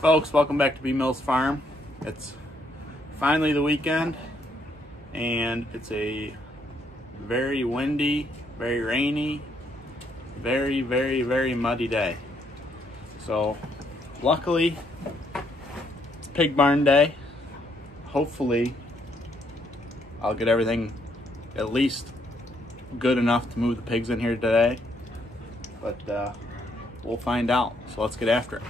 folks, welcome back to B Mills Farm. It's finally the weekend and it's a very windy, very rainy, very muddy day. So luckily it's pig barn day. Hopefully I'll get everything at least good enough to move the pigs in here today, but we'll find out. So let's get after it.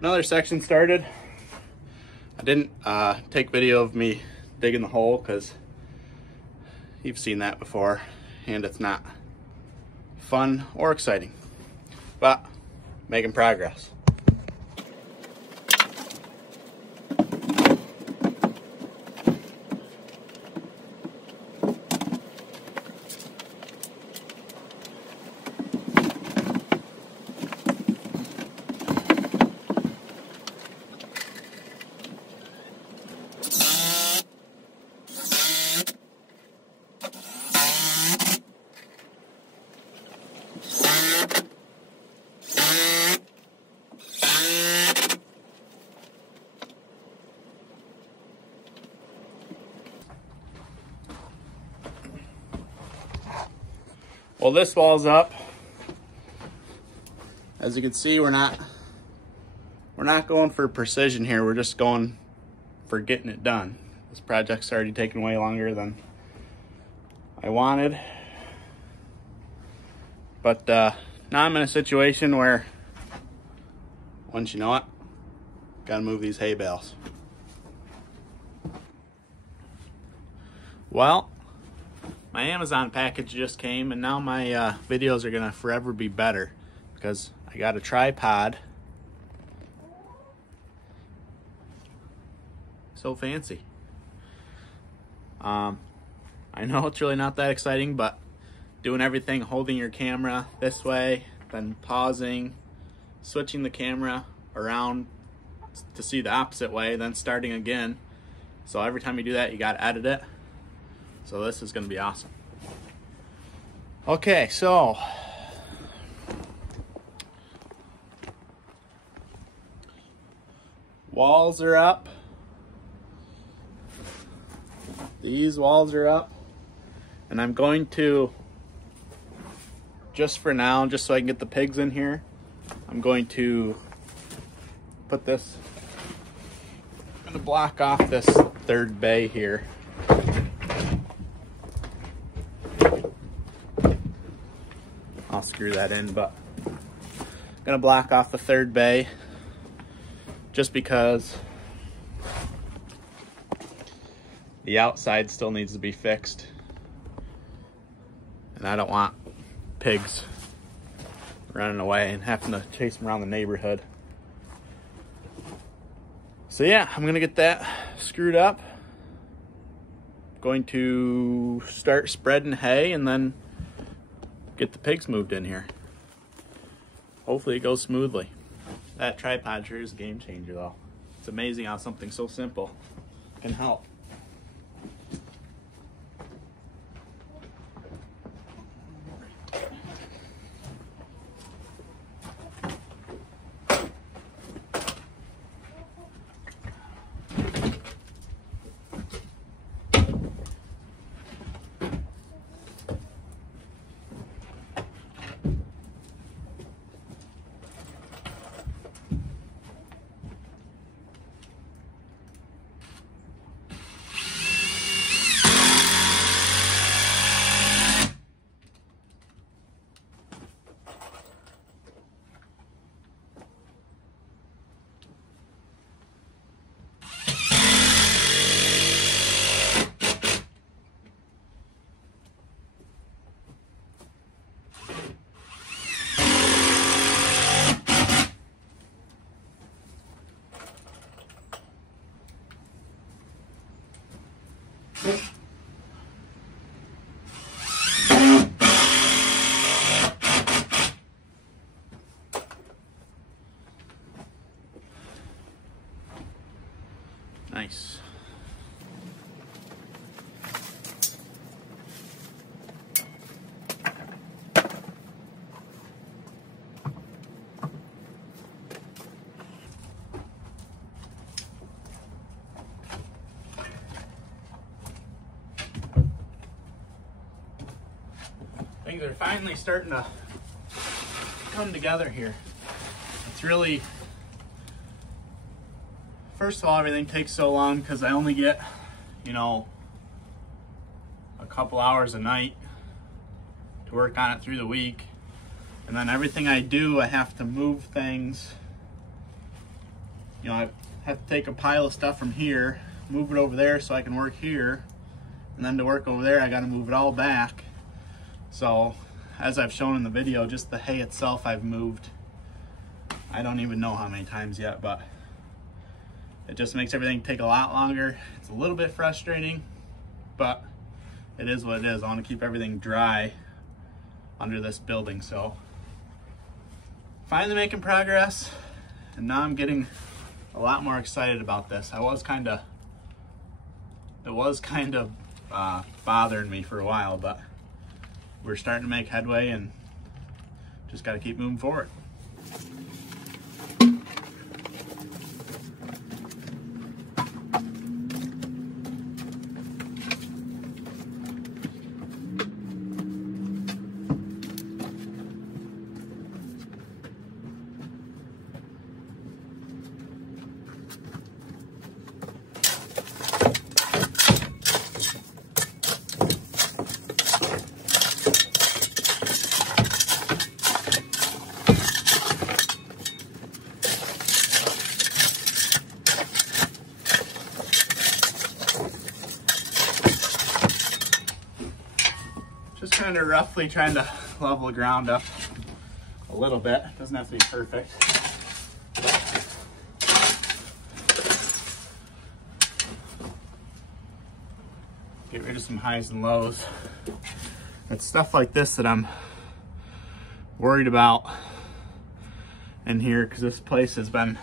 Another section started. I didn't take video of me digging the hole because you've seen that before and it's not fun or exciting, but making progress. Well, this wall's up. As you can see, we're not going for precision here. We're just going for getting it done. This project's already taken way longer than I wanted. But now I'm in a situation where, once you know it, gotta move these hay bales. Well, my Amazon package just came and now my videos are gonna forever be better because I got a tripod. So fancy. I know it's really not that exciting, but doing everything, holding your camera this way, then pausing, switching the camera around to see the opposite way, then starting again. So every time you do that, you gotta edit it. So this is gonna be awesome. Okay, so walls are up. These walls are up. And I'm going to, just for now, just so I can get the pigs in here, I'm going to put this, I'm gonna block off this third bay here. I'll screw that in, but I'm gonna block off the third bay just because the outside still needs to be fixed. And I don't want pigs running away and having to chase them around the neighborhood. So yeah, I'm gonna get that screwed up. Going to start spreading hay and then get the pigs moved in here. Hopefully it goes smoothly. That tripod sure is a game changer though. It's amazing how something so simple can help. Nice. Things are finally starting to come together here. It's really, first of all, everything takes so long because I only get, you know, a couple hours a night to work on it through the week. And then everything I do, I have to move things. You know, I have to take a pile of stuff from here, move it over there so I can work here. And then to work over there, I got to move it all back. So, as I've shown in the video, just the hay itself I've moved, I don't even know how many times yet, but it just makes everything take a lot longer. It's a little bit frustrating, but it is what it is. I want to keep everything dry under this building, so finally making progress, and now I'm getting a lot more excited about this. It was kind of bothering me for a while, but we're starting to make headway and just got to keep moving forward. Just kind of roughly trying to level the ground up a little bit. Doesn't have to be perfect. Get rid of some highs and lows. It's stuff like this that I'm worried about in here, because this place has been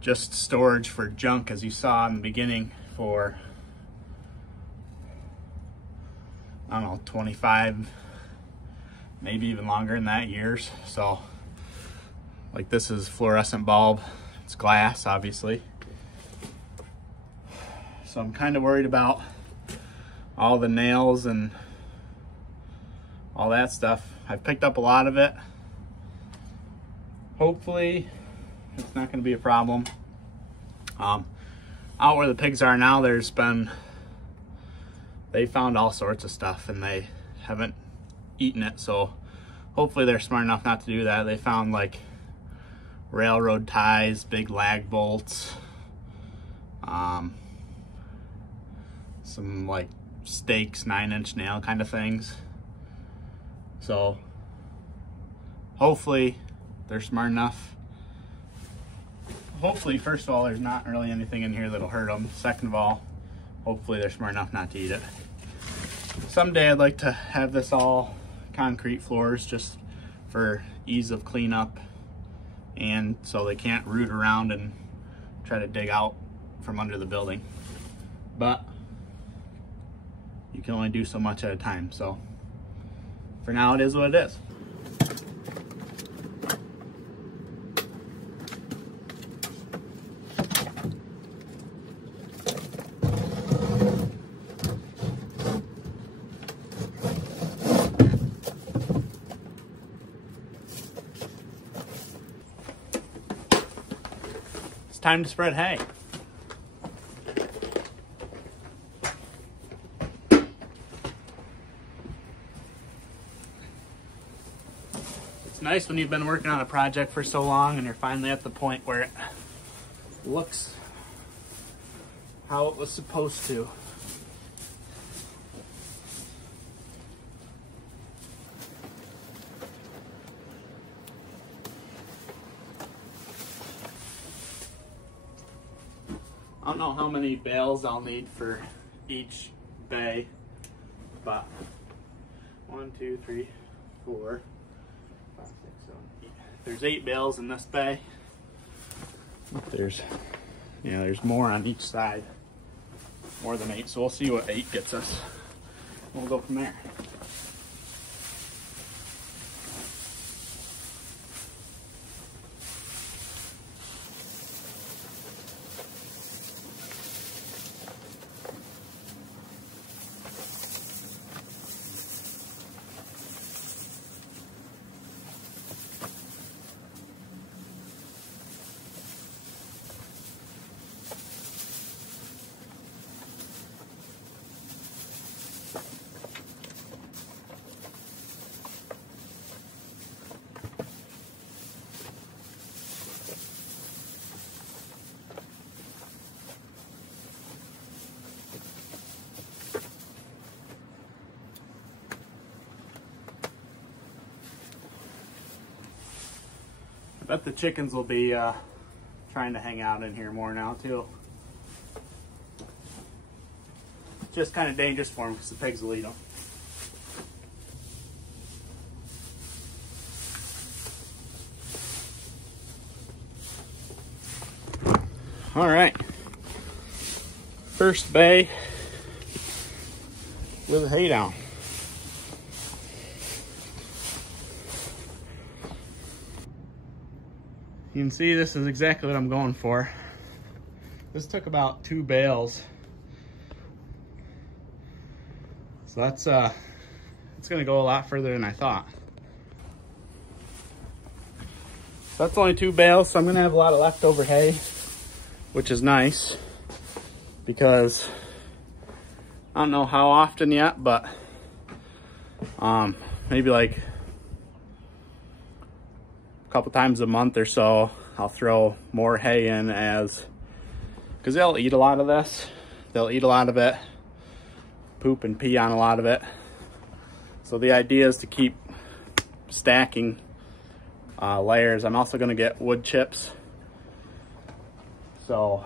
just storage for junk, as you saw in the beginning, for I don't know, 25, maybe even longer than that years. So like, this is fluorescent bulb, it's glass obviously. So I'm kind of worried about all the nails and all that stuff. I've picked up a lot of it. Hopefully it's not going to be a problem. Out where the pigs are now, they found all sorts of stuff and they haven't eaten it, so hopefully they're smart enough not to do that. They found like railroad ties, big lag bolts, some like stakes, 9-inch nail kind of things. So hopefully they're smart enough. hopefully, first of all, there's not really anything in here that'll hurt them. Second of all, hopefully they're smart enough not to eat it. Someday I'd like to have this all concrete floors just for ease of cleanup, and so they can't root around and try to dig out from under the building. But you can only do so much at a time, so for now it is what it is. It's time to spread hay. Nice when you've been working on a project for so long and you're finally at the point where it looks how it was supposed to. I don't know how many bales I'll need for each bay, but 1, 2, 3, 4, 5, 6, 7, 8. There's 8 bales in this bay. There's more on each side, more than 8. So we'll see what 8 gets us. We'll go from there. I bet the chickens will be trying to hang out in here more now too. It's just kind of dangerous for them because the pigs will eat them. All right, first bay with a hay down. You can see this is exactly what I'm going for. This took about 2 bales. So that's it's gonna go a lot further than I thought. So that's only 2 bales, so I'm gonna have a lot of leftover hay, which is nice because I don't know how often yet, but maybe like couple times a month or so I'll throw more hay in, because they'll eat a lot of this. They'll eat a lot of it, poop and pee on a lot of it. So the idea is to keep stacking layers. I'm also going to get wood chips. So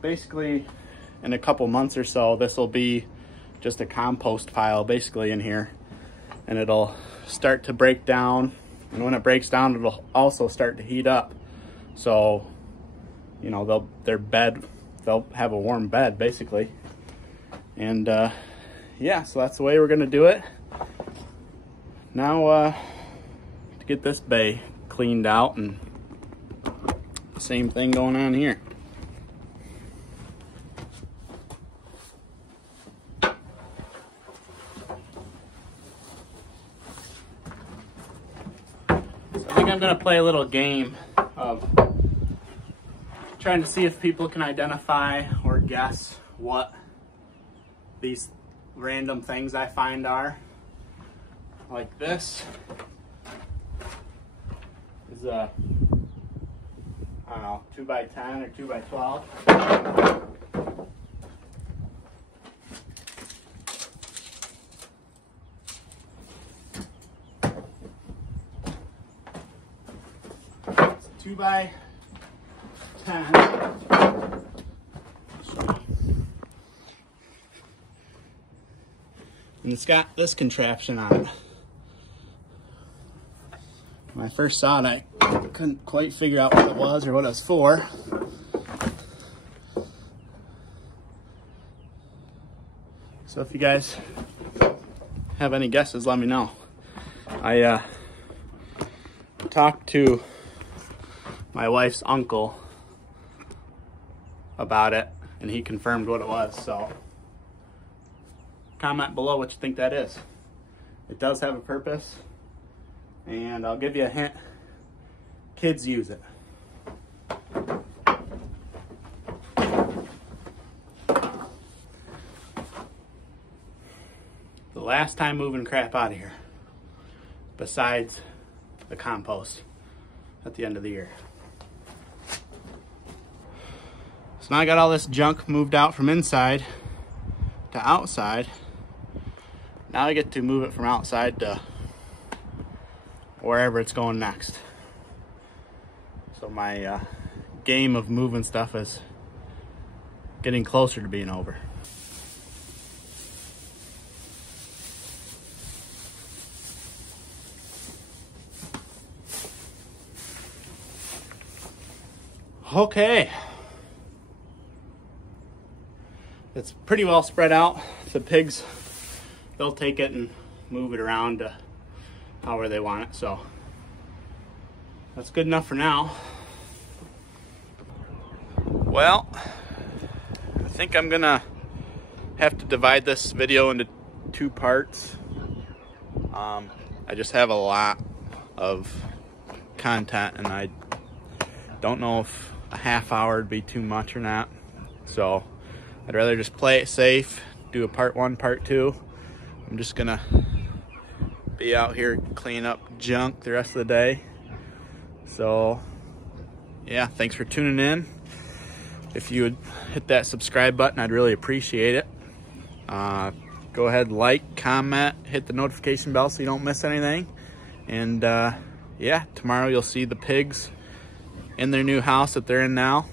basically in a couple months or so this will be just a compost pile basically in here, and it'll start to break down. And when it breaks down, it'll also start to heat up. So, you know, they'll have a warm bed basically. And yeah, so that's the way we're gonna do it. Now to get this bay cleaned out, and the same thing going on here. I'm going to play a little game of trying to see if people can identify or guess what these random things I find are. Like this is a, I don't know, 2x10 or 2x12. By 10. So. And it's got this contraption on it. When I first saw it, I couldn't quite figure out what it was or what it was for. So if you guys have any guesses, let me know. I talked to my wife's uncle about it, and he confirmed what it was. So comment below what you think that is. It does have a purpose, and I'll give you a hint. Kids use it. The last time moving crap out of here, besides the compost at the end of the year. So now I got all this junk moved out from inside to outside. Now I get to move it from outside to wherever it's going next. So my game of moving stuff is getting closer to being over. Okay. It's pretty well spread out. The pigs, they'll take it and move it around to however they want it. So that's good enough for now. Well, I think I'm gonna have to divide this video into 2 parts. I just have a lot of content, and I don't know if a half hour would be too much or not. So I'd rather just play it safe, do a part 1, part 2. I'm just gonna be out here cleaning up junk the rest of the day. So yeah, thanks for tuning in. If you would hit that subscribe button, I'd really appreciate it. Go ahead, like, comment, hit the notification bell so you don't miss anything. And yeah, tomorrow you'll see the pigs in their new house that they're in now.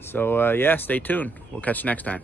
So yeah, stay tuned. We'll catch you next time.